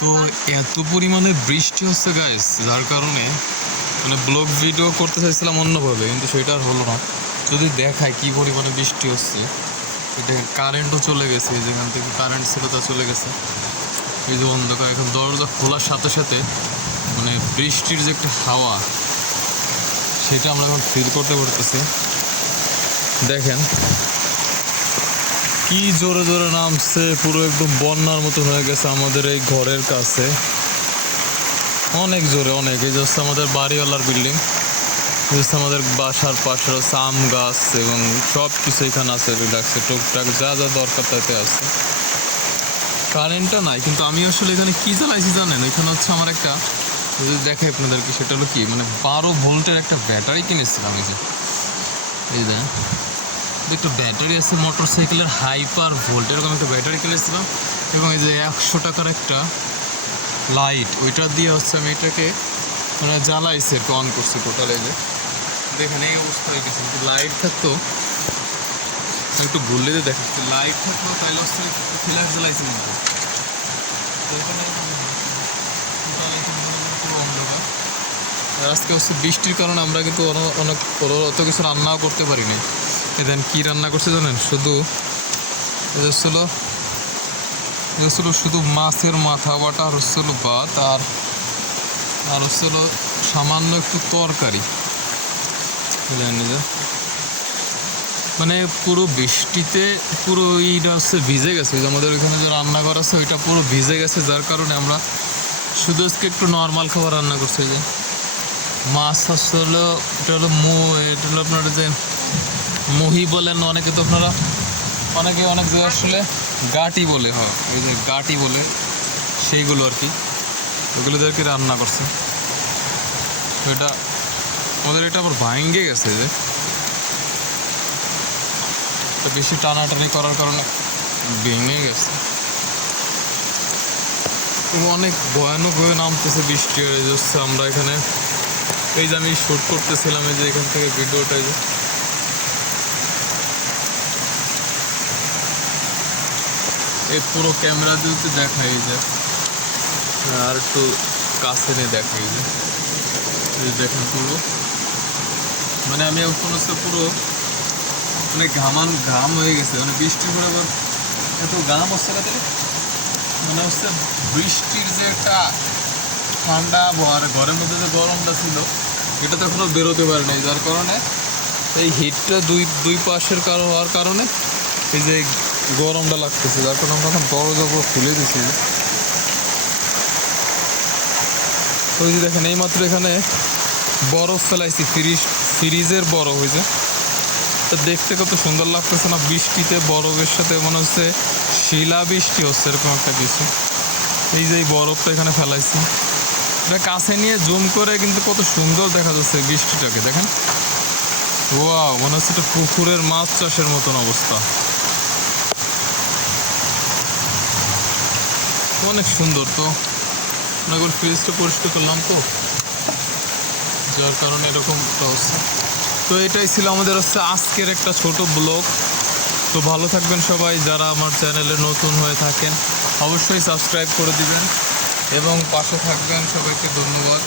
তো এত পরিমাণে বৃষ্টি হচ্ছে গাইস, যার কারণে মানে ব্লগ ভিডিও করতে চাইছিলাম অন্যভাবে, কিন্তু সেটা আর হলো না। যদি দেখায় কি পরিমাণে বৃষ্টি হচ্ছে, এটা কারেন্টও চলে গেছে, যেখান থেকে কারেন্ট ছিল তা চলে গেছে। এই যে অন্ধকার, এখন দরজা খোলার সাথে সাথে মানে বৃষ্টির যে একটা হাওয়া, সেটা আমরা এখন ফিল করতে পারতেছি। দেখেন কি জোরে জোরে নামছে, পুরো একদম বন্যার মতো হয়ে গেছে আমাদের এই ঘরের কাছে, অনেক জোরে, অনেক। এই যে হচ্ছে আমাদের বাড়িওয়ালার বিল্ডিং, হচ্ছে আমাদের বাসার পাশে হচ্ছে আম গাছ এবং সব কিছু এখানে আছে, রিল্যাক্সে টুকটাক যা যা দরকার তাতে আছে। কারেন্টটা নাই, কিন্তু আমি আসলে এখানে কি জ্বালাইছি জানেন? এখানে হচ্ছে আমার একটা, যদি দেখাই আপনাদেরকে, সেটা হলো কি, মানে 12 ভোল্টের একটা ব্যাটারি কিনেছিলাম। এই যে একটা ব্যাটারি আছে মোটর সাইকেলের, হাইপার ভোল্ট, এরকম একটা ব্যাটারি কিনেছিলাম। এবং এই যে 100 টাকার একটা লাইট, ওইটা দিয়ে হচ্ছে আমি এটাকে মানে জ্বালাইছি, একটু অন করছি টোটাল। এই যে দেখেন এই অবস্থা হয়ে গেছে। কিন্তু লাইট থাকতো, একটু ভুললে যে দেখাচ্ছি, লাইট থাকতো তাইলে হচ্ছে ফ্ল্যাশ জ্বালাইছি, কিন্তু এখানে পুরো অন্ধকার। আর আজকে হচ্ছে বৃষ্টির কারণে আমরা কিন্তু অনেক অত কিছু রান্নাও করতে পারি নাই। দেন কী রান্না করছে জানেন? শুধু হচ্ছিল শুধু মাছের মাথা বাটা, আর হচ্ছিল ভাত, আর হচ্ছিল সামান্য একটু তরকারি। মানে পুরো বৃষ্টিতে পুরো এইটা হচ্ছে ভিজে গেছে। আমাদের ওইখানে যে রান্নাঘর আছে ওইটা পুরো ভিজে গেছে, যার কারণে আমরা শুধু আজকে একটু নর্মাল খাবার রান্না করছি। যে মাছ হচ্ছে হলো, এটা হলো এটা হলো আপনার যে মহি বলেন অনেকে, তো আপনারা অনেকে অনেক জায়গায় আসলে গাটি বলে, হয় এই যে গাটি বলে, সেইগুলো আর কি, ওগুলোদেরকে রান্না করছে। এটা আমাদের এটা আবার ভাঙ্গে গেছে, যে বেশি টানাটানি করার কারণে ভেঙে গেছে। অনেক ভয়ানকভাবে নামতেছে বৃষ্টি হয়ে যাচ্ছে। আমরা এখানে এই যে আমি শ্যুট করতেছিলাম, এই যে এখান থেকে ভিডিওটা, যে এই পুরো ক্যামেরা দিয়ে দেখাই, যে আর একটু কাছে নিয়ে দেখাই, যে দেখেন পুরো, মানে আমি এখন হচ্ছে পুরো মানে ঘাম হয়ে গেছে, মানে বৃষ্টির পরে আবার এত ঘাম হচ্ছে না, মানে হচ্ছে বৃষ্টির যে একটা ঠান্ডা আবহাওয়া, ঘরের মধ্যে যে গরমটা ছিল এটা তো এখনও বেরোতে পারে নাই, যার কারণে এই হিটটা দুই পাশের হওয়ার কারণে এই যে গরমটা লাগতেছে, যার কারণে আমরা এখন দরজা পুরো খুলে দিচ্ছি। ওই যে দেখেন এইমাত্র এখানে বরফ ফেলাইছি, ফ্রিজের বরফ হয়েছে, তো দেখতে কত সুন্দর লাগতেছে না বৃষ্টিতে, বরফের সাথে মনে হচ্ছে শিলা বৃষ্টি হচ্ছে, এরকম একটা কিছু। এই যে এই বরফটা এখানে ফেলাইছি, এটা কাছে নিয়ে জুম করে কিন্তু কত সুন্দর দেখা যাচ্ছে বৃষ্টিটাকে, দেখেন। ওয়াও, মনে হচ্ছে একটা পুকুরের মাছ চাষের মতন অবস্থা, অনেক সুন্দর। তো অনেকগুলো ফ্রিজটা পরিষ্কার করলাম, তো যার কারণে এরকম একটা অবস্থা। তো এটাই ছিল আমাদের হচ্ছে আজকের একটা ছোট ব্লগ। তো ভালো থাকবেন সবাই, যারা আমার চ্যানেলে নতুন হয়ে থাকেন অবশ্যই সাবস্ক্রাইব করে দিবেন এবং পাশে থাকবেন। সবাইকে ধন্যবাদ।